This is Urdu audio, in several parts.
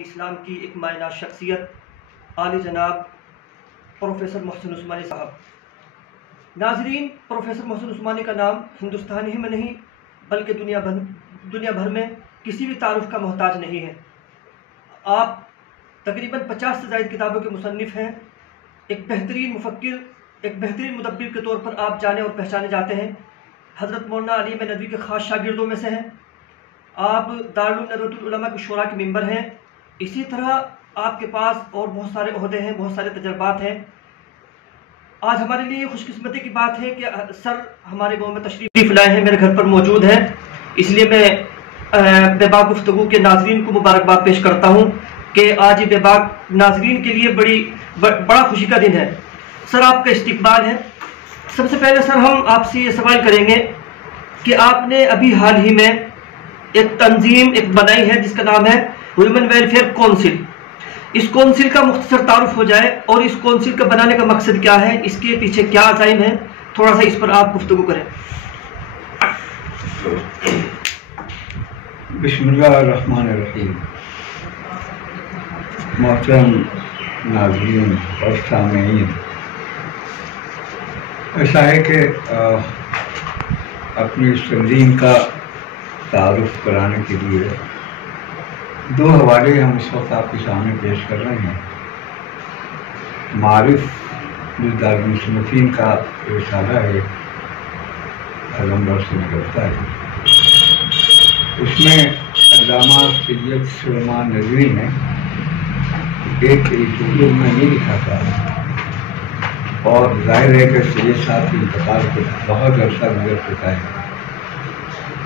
اسلام کی ایک مائنہ شخصیت عالی جناب پروفیسر محسن عثمانی صاحب۔ ناظرین، پروفیسر محسن عثمانی کا نام ہندوستان ہی میں نہیں بلکہ دنیا بھر میں کسی بھی تعارف کا محتاج نہیں ہے۔ آپ تقریباً 50 سے زائد کتابوں کے مصنف ہیں۔ ایک بہترین مفکر، ایک بہترین مدبر کے طور پر آپ جانے اور پہچانے جاتے ہیں۔ حضرت مولانا علی میں ندوی کے خاص شاگردوں میں سے ہیں۔ آپ دارالعلوم ندوۃ العلماء کے شورا کے ممبر ہیں۔ اسی طرح آپ کے پاس اور بہت سارے عہدے ہیں، بہت سارے تجربات ہیں۔ آج ہمارے لیے خوش قسمتی کی بات ہے کہ سر ہمارے گاؤں میں تشریف لائے ہیں، میرے گھر پر موجود ہیں۔ اس لیے میں بے باک گفتگو کے ناظرین کو مبارکباد پیش کرتا ہوں کہ آج یہ بے باک ناظرین کے لیے بڑا خوشی کا دن ہے۔ سر آپ کا استقبال ہے۔ سب سے پہلے سر ہم آپ سے یہ سوال کریں گے کہ آپ نے ابھی حال ہی میں ایک تنظیم بنائی ہے جس کا نام ہے ویمن ویلفیئر کونسل۔ اس کونسل کا مختصر تعارف ہو جائے اور اس کونسل کا بنانے کا مقصد کیا ہے، اس کے پیچھے کیا عزائم ہے، تھوڑا سا اس پر آپ گفتگو کریں۔ بسم اللہ الرحمن الرحیم۔ محترم ناظرین اور سامعین، ایسا ہے کہ اپنی اس تنظیم کا تعارف کرانے کے لیے دو حوالے ہم اس وقت آپ کے سامنے پیش کر رہے ہیں۔ معارف جو دارالمصنفین کا رسالہ ہے، علمبر سے نکلتا ہے، اس میں علامہ سید سلیمان ندوی نے ایک ایڈیٹوریل میں یہ لکھا تھا، اور ظاہر ہے کہ سید صاحب کے انتقال کو بہت عرصہ گزر چکا ہے۔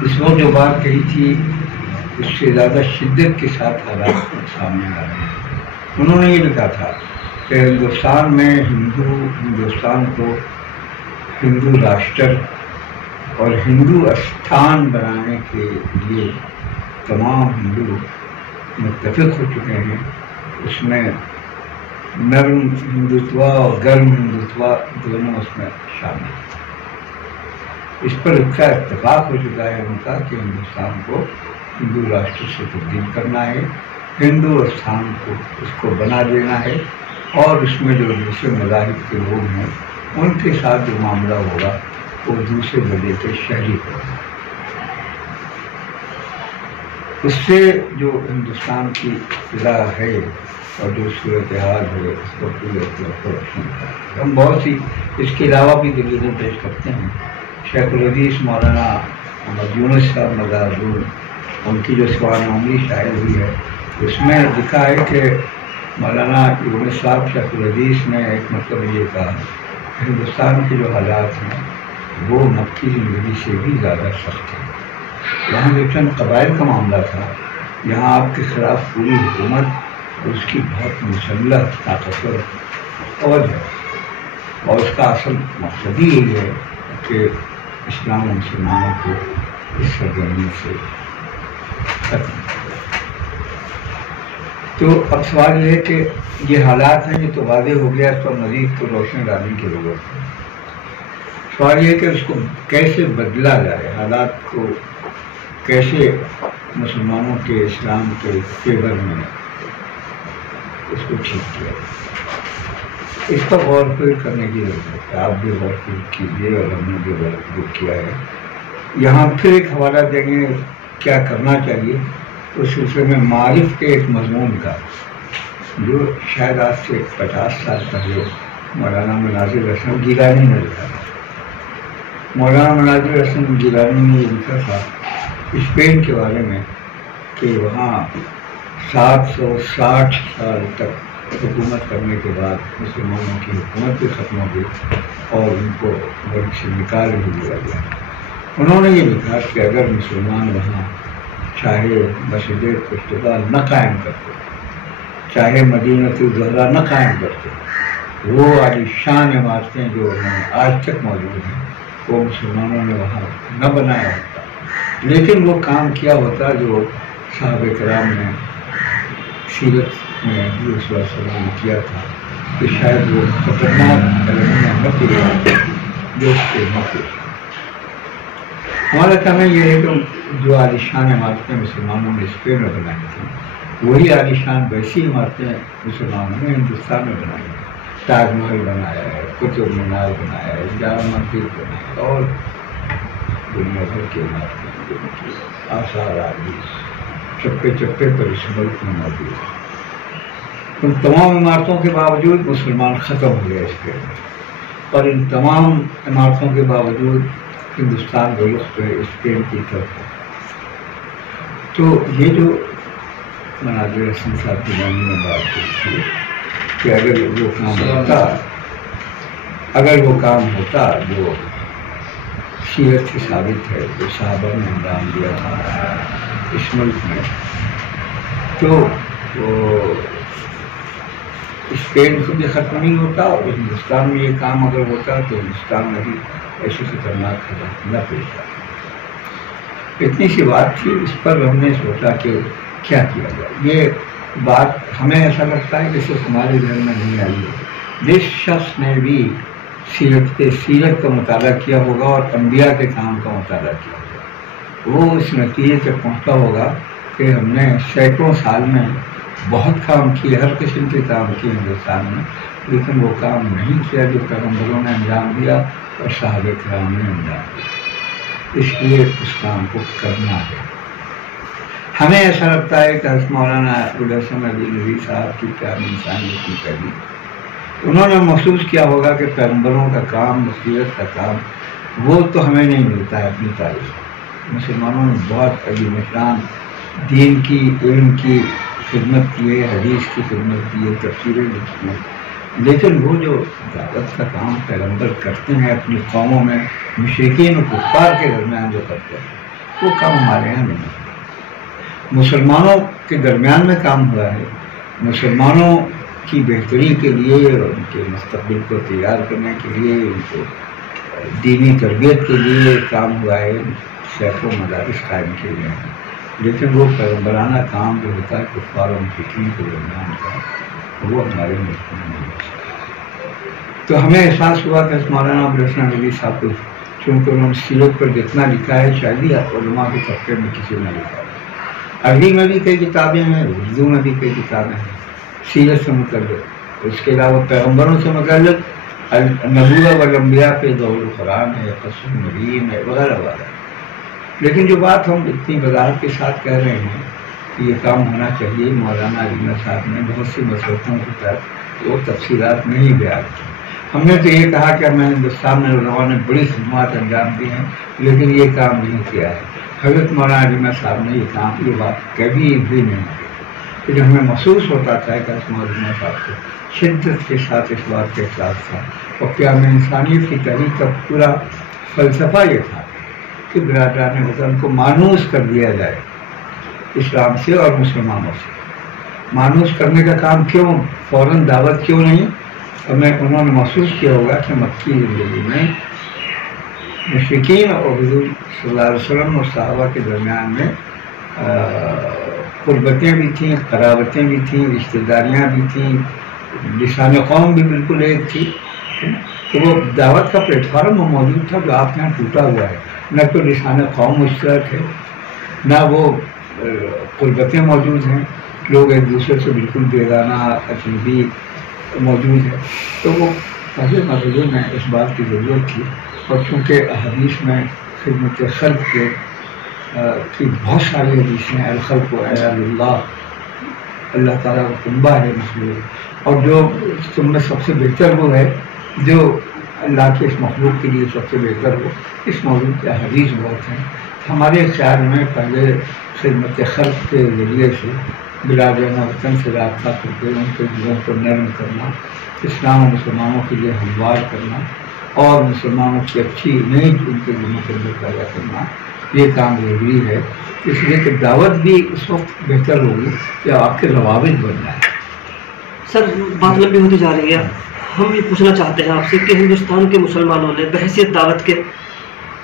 اس وقت جو بات کہی تھی اس سے زیادہ شدت کے ساتھ حالات سامنے آ رہے ہیں۔ انہوں نے یہ لکھا تھا کہ ہندوستان میں ہندوستان کو ہندو راشٹر اور ہندو استھان بنانے کے لیے تمام ہندو متفق ہو چکے ہیں۔ اس میں نرم ہندوتوا اور گرم ہندوتوا دونوں اس میں شامل ہیں۔ اس پر اس کا اتفاق ہو چکا ہے ان کا کہ ہندوستان کو ہندو راشٹر سے تبدیل کرنا ہے، ہندو استھان کو اس کو بنا دینا ہے، اور اس میں جو دوسرے مذاہب کے لوگ ہیں ان کے ساتھ جو معاملہ ہوگا وہ دوسرے درجے کے شہری ہوگا۔ اس سے جو ہندوستان کی فضا ہے اور جو صورتحال ہے اس کو پورے طور پر روشن کریں۔ ہم بہت سی اس کے علاوہ بھی دلیلیں پیش کرتے ہیں۔ شیخ الحدیث مولانا محمد یونس صاحب مدارالعلوم، ان کی جو سوال نامہ شائع ہوئی ہے، اس میں لکھا ہے کہ مولانا یونس صاحب شیخ الحدیث نے ایک مطلب یہ کہا کہ ہندوستان کے جو حالات ہیں وہ مکی زندگی سے بھی زیادہ سخت ہیں۔ یہاں جو چند قبائل کا معاملہ تھا، یہاں آپ کے خلاف پوری حکومت اور اس کی بہت مسلح طاقتور فوج ہے، اور اس کا اصل مقصد ہی یہی ہے کہ اسلام و مسلمانوں کو اس سرزمین سے ختم۔ تو اب سوال یہ ہے کہ یہ حالات ہیں، یہ تو واضح ہو گیا، اس پر مزید تو روشنی ڈالنے کی ضرورت ہے۔ سوال یہ ہے کہ اس کو کیسے بدلا جائے، حالات کو کیسے مسلمانوں کے اسلام کے فیور میں اس کو ٹھیک کیا جائے۔ اس پر غور و فکر کرنے کی ضرورت ہے۔ آپ بھی غور و فکر کیجیے اور ہم نے بھی غور و فکر کیا ہے۔ یہاں پھر ایک حوالہ دیں گے کیا کرنا چاہیے اس سلسلے میں معارف کے ایک مضمون کا، جو شاید آج سے 50 سال پہلے مولانا مناظر حسن گیلانی نے لکھا تھا۔ مولانا مناظر حسن گیلانی نے یہ لکھا تھا اسپین کے بارے میں کہ وہاں 760 سال تک حکومت کرنے کے بعد مسلمانوں کی حکومت بھی ختم ہو گئی اور ان کو ملک سے نکال بھی دیا گیا۔ انہوں نے یہ لکھا کہ اگر مسلمان وہاں چاہے مسجد قرطبہ نہ قائم کرتے، چاہے مدینہ الزہرا نہ قائم کرتے، وہ عالی شان عمارتیں جو آج تک موجود ہیں وہ مسلمانوں نے وہاں نہ بنایا ہوتا، لیکن وہ کام کیا ہوتا جو صحابہ کرام نے سیرت میں حضور صلی اللہ علیہ وسلم نے کیا تھا، کہ شاید وہ خطرناک علمیہ نہ پیش جو اس کے نہ پیش۔ ہمارا کہنا یہ ہے کہ جو عالیشان عمارتیں مسلمانوں نے اسپین میں بنائی تھیں وہی عالیشان ویسی عمارتیں مسلمانوں نے ہندوستان میں بنائی ہیں. تاج محل بنایا ہے، قطب مینار بنایا ہے، جامع مسجد بنایا ہے، اور دنیا بھر کی عمارتیں جو مطلب آثار آدمی چپے چپے پر اس ملک میں موجود ہے. ان تمام عمارتوں کے باوجود مسلمان ختم ہو گئے اس کے اندر، اور ان تمام عمارتوں کے باوجود ہندوستان کا رخ ہے اسپین کی طرف. تو یہ جو مناظر حسن صاحب گیلانی نے بات کی تھی کہ اگر وہ کام ہوتا جو سیرت کی ثابت ہے، جو صحابہ نے انجام دیا تھا اس ملک میں، تو وہ اسپین کو بھی ختم نہیں ہوتا، اور ہندوستان میں یہ کام اگر ہوتا تو ہندوستان میں بھی ایسی خطرناک حالت نہ پیش آتی. اتنی سی بات تھی، اس پر ہم نے سوچا کہ کیا کیا جائے. یہ بات ہمیں ایسا لگتا ہے کہ صرف ہمارے ذہن میں نہیں آئی ہے، جس شخص نے بھی سیرت کا مطالعہ کیا ہوگا اور انبیاء کے کام کا مطالعہ کیا ہوگا، وہ اس نتیجے تک پہنچتا ہوگا کہ ہم نے سینکڑوں سال میں بہت کام کیے، ہر قسم کے کام کیے ہندوستان میں، لیکن وہ کام نہیں کیا جو پیغمبروں نے انجام دیا اور صحابہ کرام نے انجام دیا. اس لیے اس کام کو کرنا ہے. ہمیں ایسا لگتا ہے کہ حضرت مولانا ابوالحسن علی ندوی صاحب کی کیا انسانیت کی پہلی، انہوں نے محسوس کیا ہوگا کہ پیغمبروں کا کام، مسیحیت کا کام، وہ تو ہمیں نہیں ملتا ہے اپنی تاریخ. مسلمانوں نے بہت عظیم شان دین کی، علم کی خدمت کی ہے، حدیث کی خدمت کی ہے، تفسیریں لکھی ہیں، لیکن وہ جو دعوت کا کام پیغمبر کرتے ہیں اپنی قوموں میں مشرکین و کفار کے درمیان جو کرتے ہیں، وہ کام ہمارے یہاں نہیں ہے. مسلمانوں کے درمیان میں کام ہوا ہے، مسلمانوں کی بہتری کے لیے اور ان کے مستقبل کو تیار کرنے کے لیے، ان کو دینی تربیت کے لیے کام ہوا ہے. سینکڑوں مدارس قائم کیے گئے ہیں، لیکن وہ پیغمبرانہ کام جو ہوتا ہے کفار و مشرکین کے درمیان کا، وہ ہمارے ملک میں نہیں ہو سکتا. تو ہمیں احساس ہوا کہ مولانا ابوالحسن علی صاحب کو، چونکہ انہوں نے سیرت پر جتنا لکھا ہے شاید ہی علماء کے طبقے میں کسی نے لکھا ہے. عربی میں بھی کئی کتابیں ہیں، اردو میں بھی کئی کتابیں ہیں سیرت سے متعلق. اس کے علاوہ پیغمبروں سے متعلق النبوہ والانبیاء پہ ضوء القرآن ہے، قصص النبیین ہے، وغیرہ وغیرہ. لیکن جو بات ہم اتنی وضاحت کے ساتھ کہہ رہے ہیں کہ یہ کام ہونا چاہیے، مولانا علی صاحب نے بہت سی مسئلوں کے تحت وہ تفصیلات نہیں بیان کی. ہم نے تو یہ کہا کہ ہمیں ہندوستان میں علماء نے بڑی خدمات انجام دی ہیں، لیکن یہ کام نہیں کیا ہے. حضرت مولانا علی صاحب نے یہ بات کبھی بھی نہیں کی. لیکن ہمیں محسوس ہوتا تھا کہ مولانا صاحب کو شدت کے ساتھ اس بات کا احساس تھا، اور قیام انسانیت کی تحریک کا پورا فلسفہ یہ تھا کہ برادران وطن کو مانوس کر دیا جائے اسلام سے اور مسلمانوں سے. مانوس کرنے کا کام کیوں، فوراً دعوت کیوں نہیں؟ ہمیں انہوں نے محسوس کیا ہوگا کہ مکی زندگی میں مشرکین اور حضور صلی اللہ علیہ وسلم اور صحابہ کے درمیان میں قربتیں بھی تھیں، قرابتیں بھی تھیں، رشتہ داریاں بھی تھیں، لسان قوم بھی بالکل ایک تھی. تو وہ دعوت کا پلیٹ فارم وہ موجود تھا جو آپ کے یہاں ٹوٹا ہوا ہے. نہ تو لسان قوم مشترک ہے، نہ وہ قربتیں موجود ہیں، لوگ ایک دوسرے سے بالکل بیگانہ اجنبی موجود ہے. تو وہ پہلے مرحلے میں اس بات کی ضرورت تھی، اور چونکہ احادیث میں خدمت خلق کے کی بہت ساری حدیثیں ہیں، الخلق و عیال اللہ، اللہ تعالیٰ کا کنبہ ہے مخلوق، اور جو تم میں سب سے بہتر وہ ہے جو اللہ کے اس مخلوق کے لیے سب سے بہتر ہو. اس موضوع کے حدیث بہت ہیں. ہمارے خیال میں پہلے خدمت خلق کے ذریعے سے برادران وطن سے رابطہ کر کے ان کے دلوں کو نرم کرنا، اسلام و مسلمانوں کے لیے ہموار کرنا، اور مسلمانوں کی اچھی نیت ان کے دلوں کے اندر پیدا کرنا، یہ کام ضروری ہے. اس لیے کہ دعوت بھی اس وقت بہتر ہوگی کہ آپ کے روابط بن جائیں. سر بات لمبی ہوتی جا رہی ہے، ہم یہ پوچھنا چاہتے ہیں آپ سے کہ ہندوستان کے مسلمانوں نے بحیثیت دعوت کے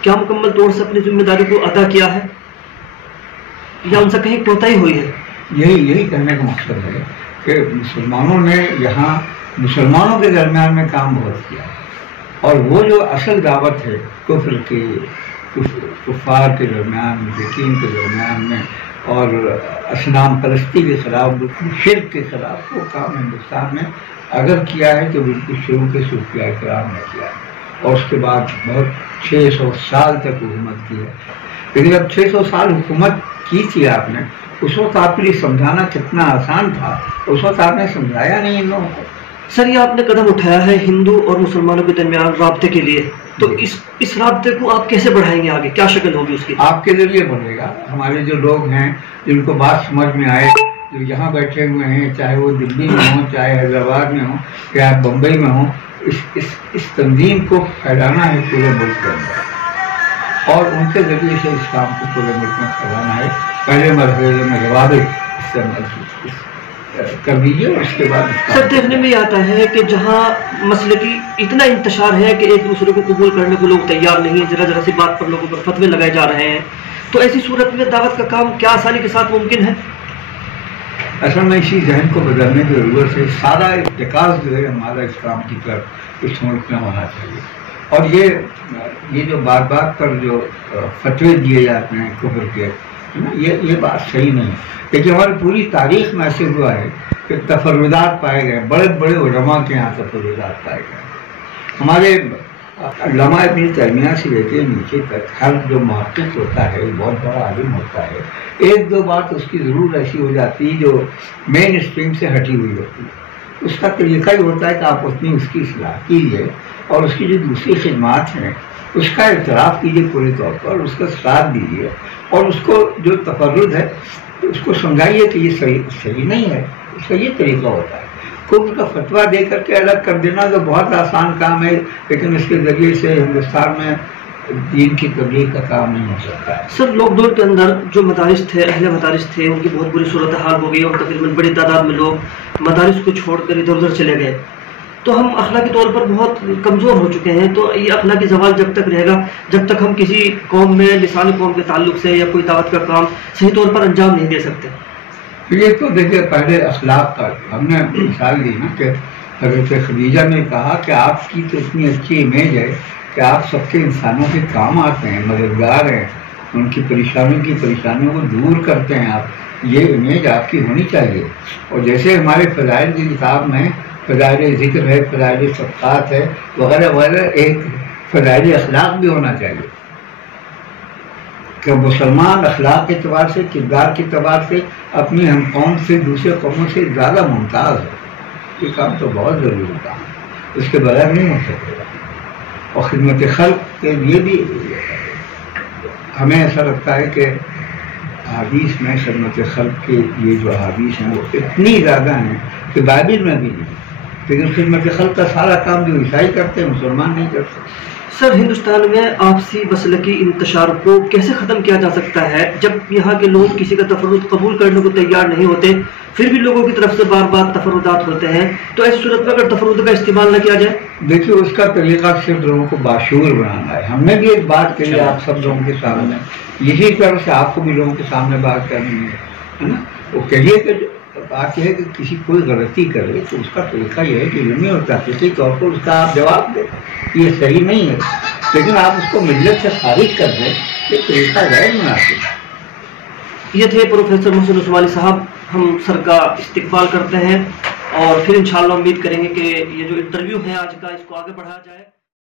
کیا مکمل طور سے اپنی ذمہ داری کو ادا کیا ہے، یا ان سے کہیں کوتاہی ہوئی ہے؟ یہی کہنے کا مقصد ہے کہ مسلمانوں نے یہاں مسلمانوں کے درمیان میں کام بہت کیا ہے، اور وہ جو اصل دعوت ہے کفر کے، کفار کے درمیان، مشرکین کے درمیان میں اور اسنام پرستی کے خلاف، بالکل شرک کے خلاف وہ کام ہندوستان میں اگر کیا ہے تو بالکل شروع کے صوفیاء کرام نے کیا ہے، اور اس کے بعد بہت 600 سال تک حکومت کی ہے۔ لیکن جب 600 سال حکومت کی تھی آپ نے، اس وقت آپ کے لیے سمجھانا کتنا آسان تھا، اس وقت آپ نے سمجھایا نہیں ان لوگوں کو۔ سر یہ آپ نے قدم اٹھایا ہے ہندو اور مسلمانوں کے درمیان رابطے کے لیے، تو اس رابطے کو آپ کیسے بڑھائیں گے آگے، کیا شکل ہوگی اس کی؟ آپ کے ذریعے بڑھے گا۔ ہمارے جو لوگ ہیں جن کو بات سمجھ میں آئے، جو یہاں بیٹھے ہوئے ہیں، چاہے وہ دلی میں ہوں، چاہے حیدرآباد میں ہوں، یا بمبئی میں ہوں، اس تنظیم کو پھیلانا ہے پورے ملک کے اندر، اور ان کے ذریعے سے اس کام کو پورے ملک میں پھیلانا ہے۔ پہلے مرحلے میں روابط استعمال کر دیجیے، اور اس کے بعد سر دیکھنے میں یہ آتا ہے کہ جہاں مسئلے کی اتنا انتشار ہے کہ ایک دوسرے کو قبول کرنے کو لوگ تیار نہیں ہیں، ذرا ذرا سی بات پر لوگوں پر فتوے لگائے جا رہے ہیں، تو ایسی صورت میں دعوت کا کام کیا آسانی کے ساتھ ممکن ہے؟ اصل میں اسی ذہن کو بدلنے کی ضرورت ہے۔ سارا ارتکاز جو ہے ہمارا اس کام کی طرف اس ملک میں ہونا چاہیے، اور یہ جو بات بات پر جو فتوے دیے جاتے ہیں کفر کے، یہ بات صحیح نہیں ہے۔ لیکن ہماری پوری تاریخ میں ایسے ہوا ہے کہ تفردات پائے گئے، بڑے بڑے علماء کے یہاں تفردات پائے گئے۔ ہمارے علماء ابن تیمیہ سے لے کے نیچے تک ہر جو محقق ہوتا ہے، بہت بڑا عالم ہوتا ہے، ایک دو بات اس کی ضرور ایسی ہو جاتی ہے جو مین اسٹریم سے ہٹی ہوئی ہوتی ہے۔ اس کا طریقہ ہی ہوتا ہے کہ آپ اپنی اس کی اصلاح کیجیے، اور اس کی جو دوسری خدمات ہیں اس کا اعتراف کیجیے پورے طور پر، اس کا ساتھ دیجیے، اور اس کو جو تفرد ہے اس کو سمجھائیے کہ یہ صحیح نہیں ہے۔ اس کا یہ طریقہ ہوتا ہے۔ کفر کا فتویٰ دے کر کے الگ کر دینا تو بہت آسان کام ہے، لیکن اس کے ذریعے سے ہندوستان میں دین کی تبلیغ کا کام نہیں ہو سکتا ہے۔ سر لاک ڈاؤن کے اندر جو مدارس تھے، اہل مدارس تھے، ان کی بہت بری صورتحال ہو گئی، اور تقریباً بڑی تعداد میں لوگ مدارس کو چھوڑ کر ادھر ادھر چلے گئے، تو ہم اخلاقی طور پر بہت کمزور ہو چکے ہیں۔ تو یہ اخلاقی زوال جب تک رہے گا جب تک ہم کسی قوم میں لسانی قوم کے تعلق سے یا کوئی دعوت کا کام صحیح طور پر انجام نہیں دے سکتے۔ یہ تو دیکھیے پہلے اخلاق کا ہم نے مثال دی نا کہ حضرت خدیجہ نے کہا کہ آپ کی تو اتنی اچھی امیج ہے کہ آپ سب کے انسانوں کے کام آتے ہیں، مددگار ہیں، ان کی پریشانیوں کو دور کرتے ہیں آپ، یہ امیج آپ کی ہونی چاہیے۔ اور جیسے ہمارے فضائل کی کتاب میں فضائل ذکر ہے، فضائل صدقات ہے، وغیرہ وغیرہ، ایک فضائل اخلاق بھی ہونا چاہیے کہ مسلمان اخلاق کے اعتبار سے، کردار کے اعتبار سے اپنی ہم قوم سے، دوسرے قوموں سے زیادہ ممتاز ہے۔ یہ کام تو بہت ضروری کام ہے، اس کے بغیر نہیں ہو سکے گا۔ اور خدمت خلق کے لیے بھی ہمیں ایسا لگتا ہے کہ احادیث میں خدمت خلق کے یہ جو احادیث ہیں وہ اتنی زیادہ ہیں کہ بائبل میں بھی نہیں، لیکن خدمت خلق کا سارا کام جو عیسائی کرتے ہیں مسلمان نہیں کرتے۔ سر ہندوستان میں آپسی مسلکی انتشار کو کیسے ختم کیا جا سکتا ہے جب یہاں کے لوگ کسی کا تفرد قبول کرنے کو تیار نہیں ہوتے، پھر بھی لوگوں کی طرف سے بار بار تفردات ہوتے ہیں، تو ایسی صورت میں اگر تفرد کا استعمال نہ کیا جائے؟ دیکھیے اس کا طریقہ صرف لوگوں کو باشعور بنانا ہے۔ ہم نے بھی ایک بات کہی آپ سب لوگوں کے سامنے، یہی طرح سے آپ کو بھی لوگوں کے سامنے بات کرنی ہے نا۔ وہ کہیے کہ بات یہ ہے کہ کسی کوئی غلطی کرے تو اس کا طریقہ یہ ہے کہ علمی اور تحقیقی طور پر اس کا آپ جواب دیں، یہ صحیح نہیں ہے، لیکن آپ اس کو ملت سے خارج کر دیں، یہ طریقہ غیر مناسب۔ یہ تھے پروفیسر محسن عثمانی صاحب، ہم سر کا استقبال کرتے ہیں اور پھر انشاءاللہ امید کریں گے کہ یہ جو انٹرویو ہے آج کا اس کو آگے بڑھایا جائے۔